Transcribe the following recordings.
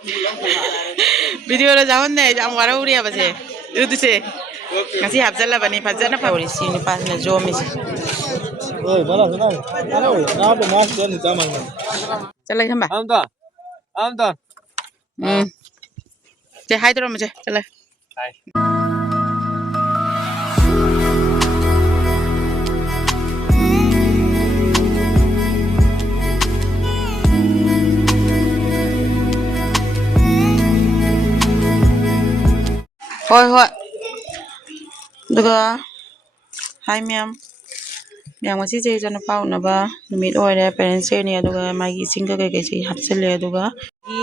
Video ला जाओ ने जाम वारा उड़िया बसे उधर से ngasi hafzal bani fazana favorite sini pas na jo mi ओए बड़ा सुना हेलो ना तो मास कर नहीं चामंग चले हम बा आम ता जे हाय तो मुझे चले हाय होय होय दुगा hi ma'am ma'am ngasi je jana pau na ba numit oire parents ni aduga magi singa ke ke si hapsele aduga i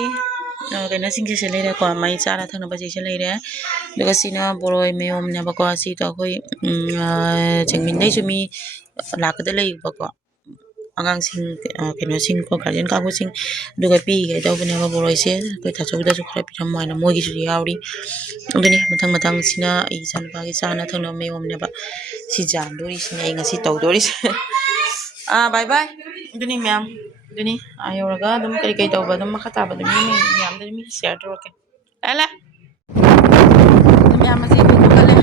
kena sing se leire ko mai chara thana ba je se leire duga sina boroi meom ne ba ko si to koi chengmin dai chumi lakada lei ba ko agang sing kena sing ko guardian ka ko sing duga pi ge do bne ba boroi se koi tha chau da su khara pi tham mai na moi gi su yauri udini mathang mathang sina I san ba gi sana thana meom ne ba si jan dori sina I ngasi tau dori bye bye udini ma'am udini ayoraga dum kai kai tau ba dum makha ba dum mi ma'am dum mi share to ke ala ma'am ji ko kale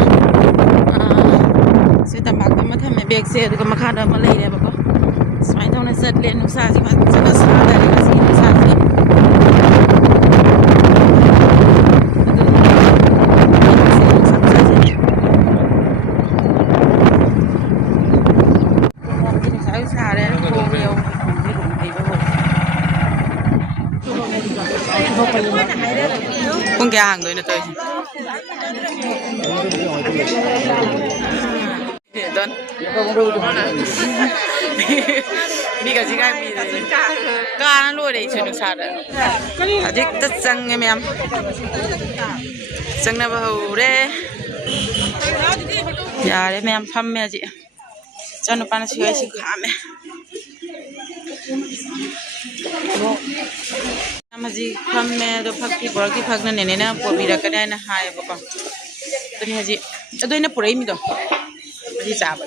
se ta bak ma tha me bag se du makha da ma lai re ba ko sai ta na sat le nu sa ji ma sa sa da re si nu sa ji Kung kaya hang doon na to Don Bi kasi ka bi ka na lo de sunu sada Ajik ta sang em sang na ba ho re Ya re mem pham me ji chanu pa na si si kha me Amazi khamme do phakti boraki phagna nene na pobira kana na hai bako tani haji ado ina purai mi do haji chaba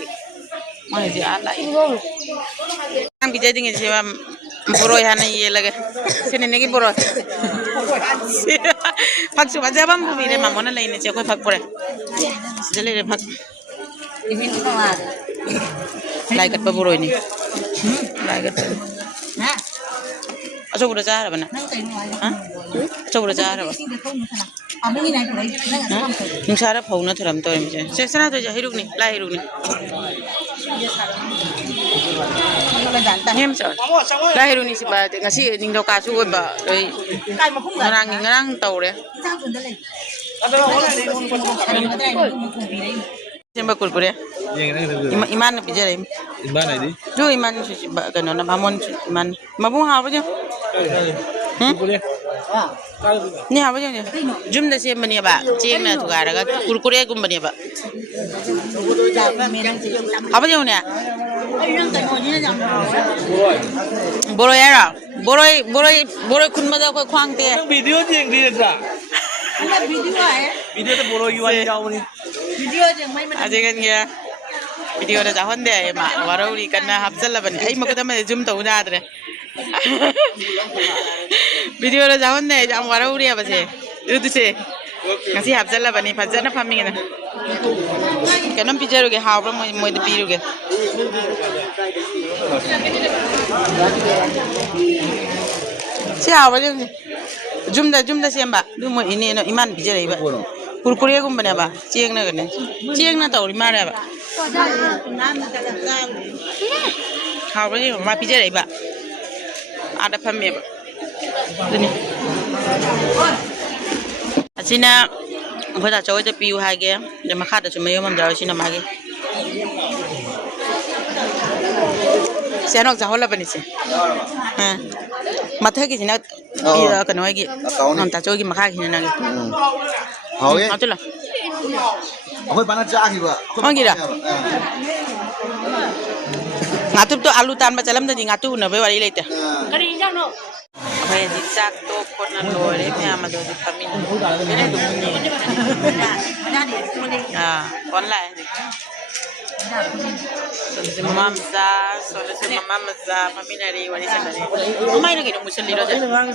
ma haji ala am bi jadi ngi sewa boroi hana ye lage sene negi boroi phak su baja bam mi re mamona laine che koi phak pore sile re phak imin ko ma lai kat pa boroi ni lai kat ha Acho bura jara bana. Acho bura jara ba. Nungsara phau na tharam to mi se sana to ja hiruk ni la hiruk ni. Nem sa. La hiruk ni si ba ngasi ning do ka su ba doi. Ngarang tau re. Jemba kulpure. Iman na pijara iman ai di jo iman su kano na bamon iman mabung ha ba jo ni ha ba jo jum da se bani ba cheng na thuga daga kurkure gum bani ba ha ba jo ne boroi era boroi khun ma da ko khwang te video jeng di ra video to boroi yu ai jaw ni video jeng mai ma aje kan ya video da jahon de ma warauri kana hafzal bani ai makada ma zoom to na adre video da jahon de jam warauri abase udu se ngasi hafzal bani fazana faming na kanam pijaru ge hawra moi de piru ge si hawra zoom da semba du mo ini no iman pijare ba kurkure gum bane ba cheng na tawri mare ba How are you? My pijama ba. Ada pamme ba. Duni. Asina ko ta chawo ta piu ha ge, da makha da chuma yomam da sina mage. Senok jahol la bani se. Ha. Matha ki sina pi ka no gi. Nam ta chawo gi makha gi na gi. Hao ge. Atula. Akoi bana cha gi ba. Ong gi da. Ngatup to alu tan ba chalam da ngatu na be wari leite kari jang no apai ji chak to kon na lore me ama do famin ene du munyi kon la Soalnya mama masa, soalnya mama masa, mami nari wali sana. Mama ini kita musuh liru aja. Juga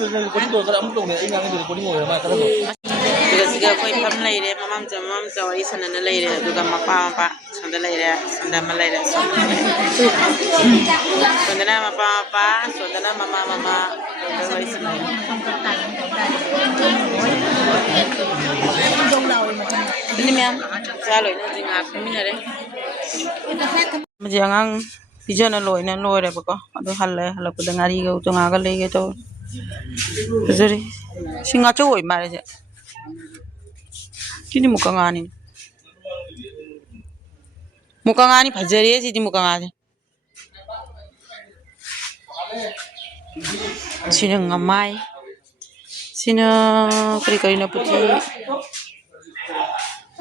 kau pam lain deh, mama masa wali sana lain deh. Juga mapa sana lain deh, sana malai deh. Soalnya mapa, soalnya mama wali sana. Ini miam, salo ini jengak, mami nari. Jangan pigeon loy deh pokok. Aduh hal aku dengar juga utung agak lagi gitu. Jadi singa cowok mana aja. Ini muka ngani. Muka ngani bajari sih di muka ngani. Sini ngamai. Sini kari na putih.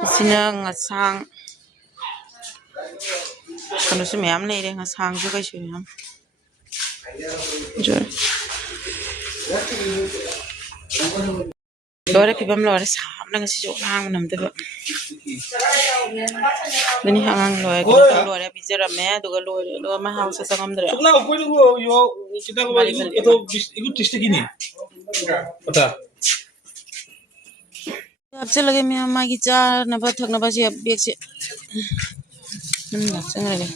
Sini ngasang. Kalau semyam nih deh ngasang juga sih semyam. Jor. Lore pibam lore sam nang si jok hang nam tebe. Deni hang lore kita lore bicara me doga lore ma house sangam dre. Sebenarnya aku ini gua yo kita kembali itu distrik ini. Betul. अब से लगे मैं मागी चार नफा थक नफा से अब एक से चंग लगे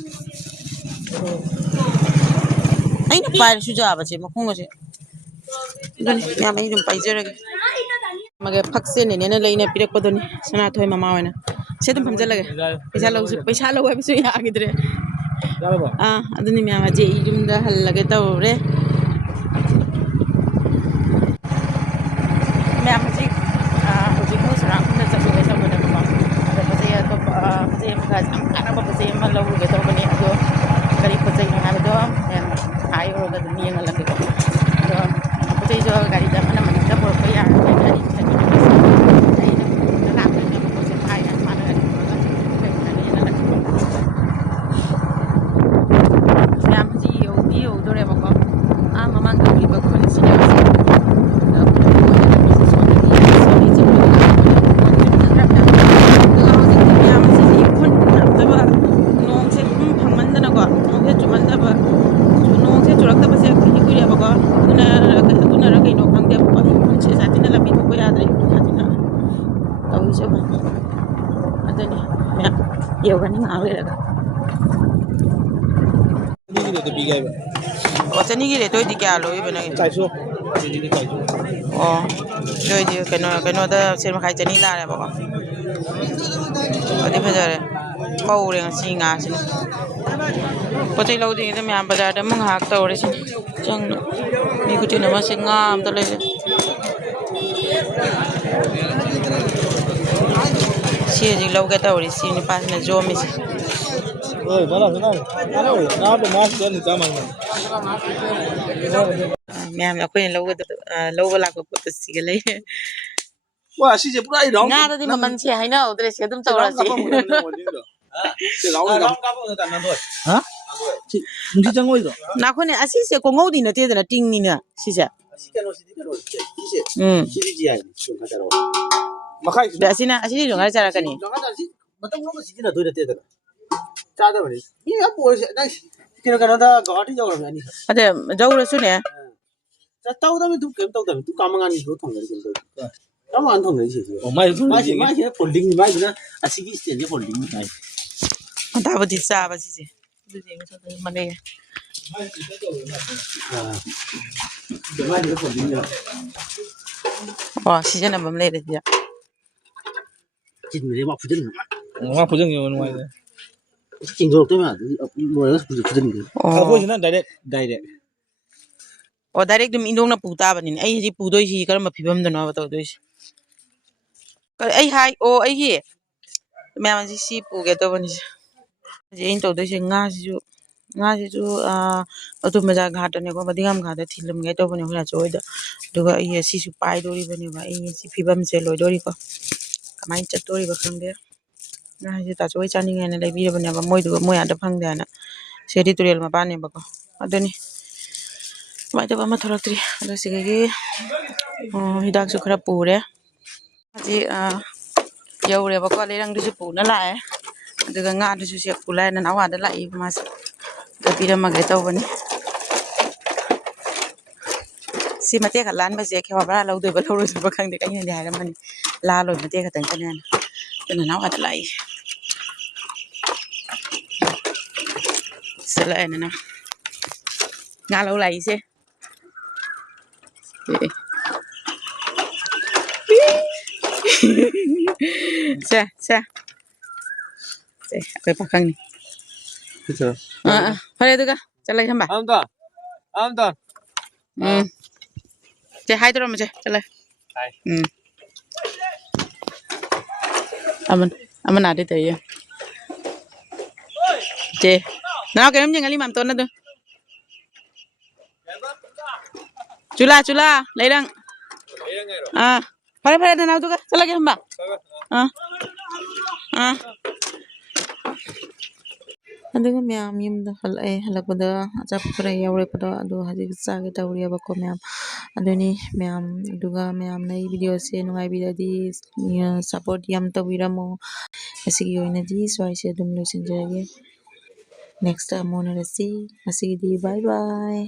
आई ना पार सुझा बचे मखों से मैं मैं इधर पाइजे लगे मगे फक से ने लेने पिरक पदोनी सना थोय मामा वना से तुम समझ लगे पैसा लो है बिसु या आगिद्रे अदुनी मैं आजे इदुम दा हल लगे तौरे मैं आजे Malau gitu bani aduh kali pecah yang ada doang yang air udah dunia yang lagi doang pecah juga kali zaman mana kita boleh ya dari kita jadi itu nak itu pecah air mana lagi yang dia udah lewat kok mama nggak beli bakwan sini nhiều cái những áo đây là ở trên này để tôi đi cả lối bên này rồi thì cái nó ta xem khai chân đi ra này bảo ở đây bây giờ này câu này xì ngà xin có chơi lâu thì mình bây giờ đã mong hạc tàu đấy xin chẳng đi cái chuyện nó sẽ ngam tao lên Sih jadi lau kita ori sini pas na jomi sih. Oi, malah senang. Alo, kenapa mas dan zaman? Mem aku ni lau lagu putus sih galai. Wah, sih pura dong. Nggak tadi maman sih, hai na udah sih, tuh tahu lah sih. Hah? Mesti jangan itu. Nah aku ni asyik sih, kau ngau di nanti ada ting ni na, sih sih. Makanya dah sini asyik juga cara kan ni. Betul nggak sih tidak tuh tidak ada. Cara apa ni? Ini apa sih? Nah, kira-kira ada gawat jauh lah ni. Ada jauh lah sini ya. Tahu tapi tu kem tahu tapi tu kamangan itu thong dari kem tahu. Kamangan thong dari sih. Oh, mai folding mai na asyik sih dia folding mai. Entah apa disa apa sih. Itu dia macam mana ya? Mai dia folding ya. Wah, sih jangan bamleh dia. Chính vì mọc phụ dân nhiều ngoài đấy. Chính rồi tôi mà người phụ dân nhiều. Phụ dân direct. Direct dem indong na puta ba nin. Ai ji pudoi ji kar ma phibam da na ba to doi. Kar ai hai ai hi. Me ma ji si pu ge to ba ni. Ji in to doi se nga ji ju atu maja ghat ne ko badingam ghat thilam ge to ba ni hora choi da. Duga ai si su pai dori ba ni ba ai si phibam se loi dori ko. Kamai chatori bakang dia, nah jadi tak coba cani ngene lebih daripada apa moi ada pang dia na, editorial apa nih bako, ada nih, mai coba mah thorak tri, ada sih kayak, hidak sukra pure, jadi ya udah bako ada yang disupu, nala ꯑꯗꯨꯒ ꯉꯥꯗꯨꯁꯨ ꯁꯦꯛꯄꯨ ꯂꯥꯏ ꯅꯅꯥꯎꯋꯥꯗ ꯂꯥꯛꯏꯕ ꯃꯥꯁꯦ ꯑꯗꯨ ꯄꯤꯔꯝꯃꯒꯦ ꯇꯧꯕꯅꯤ ꯁꯤ ꯃꯇꯦꯛ ꯈꯛ ꯂꯥꯟꯕꯁꯦ ꯈꯦꯋꯥꯕ꯭ꯔꯥ ꯂꯧꯗꯣꯏꯕ ꯂꯧꯔꯣꯏꯗꯣꯏꯕ ꯈꯪꯗꯦ ꯀꯩꯅꯗꯤ ꯍꯥꯏꯔꯝꯕꯅꯤ ꯂꯥꯜꯂꯣꯏ ꯃꯇꯦꯛ ꯈꯛꯇꯪ ꯀꯅꯦꯅ ꯑꯗꯨ ꯅꯅꯥꯎꯋꯥꯗ ꯂꯥꯛꯏ ꯆꯠꯂꯛꯑꯦ ꯅꯅꯥꯎ ngã lâu lại xe xe xe xe cái bạc khăn phải đây cái chạy lại không bà am ta chạy hai tôi mà chạy chạy lại aman ada tu ya chạy nào cái em jangan lima ton ada chula chula lấy đằng phải phải đây nào tu cái chạy lại không bà ꯑꯗꯨꯒ ꯃꯌꯥꯝ ꯌꯨꯝꯗ ꯍꯜꯂꯛꯑꯦ ꯍꯜꯂꯛꯄꯗ ꯑꯆꯥꯄꯣꯠ ꯈꯔ ꯌꯥꯎꯔꯛꯄꯗꯣ ꯑꯗꯨ ꯍꯧꯖꯤꯛ ꯆꯥꯒꯦ ꯇꯧꯔꯤꯑꯕꯀꯣ ꯃꯌꯥꯝ ꯑꯗꯨꯅꯤ ꯃꯌꯥꯝ ꯑꯗꯨꯒ ꯃꯌꯥꯝꯅ ꯑꯩ ꯚꯤꯗꯤꯑꯣꯁꯦ ꯅꯨꯡꯉꯥꯏꯕꯤꯔꯗꯤ ꯁꯞꯄꯣꯔꯠ ꯌꯥꯝ ꯇꯧꯕꯤꯔꯝꯃꯣ ꯉꯁꯤꯒꯤ ꯑꯣꯏꯅꯗꯤ ꯁ꯭ꯋꯥꯏꯁꯦ ꯑꯗꯨꯝ ꯂꯣꯏꯁꯤꯟꯖꯔꯒꯦ ꯅꯦꯛꯁꯇ ꯑꯃꯨꯛ ꯎꯅꯔꯁꯤ ꯉꯁꯤꯒꯤꯗꯤ ꯕꯥꯏ ꯕꯥꯏ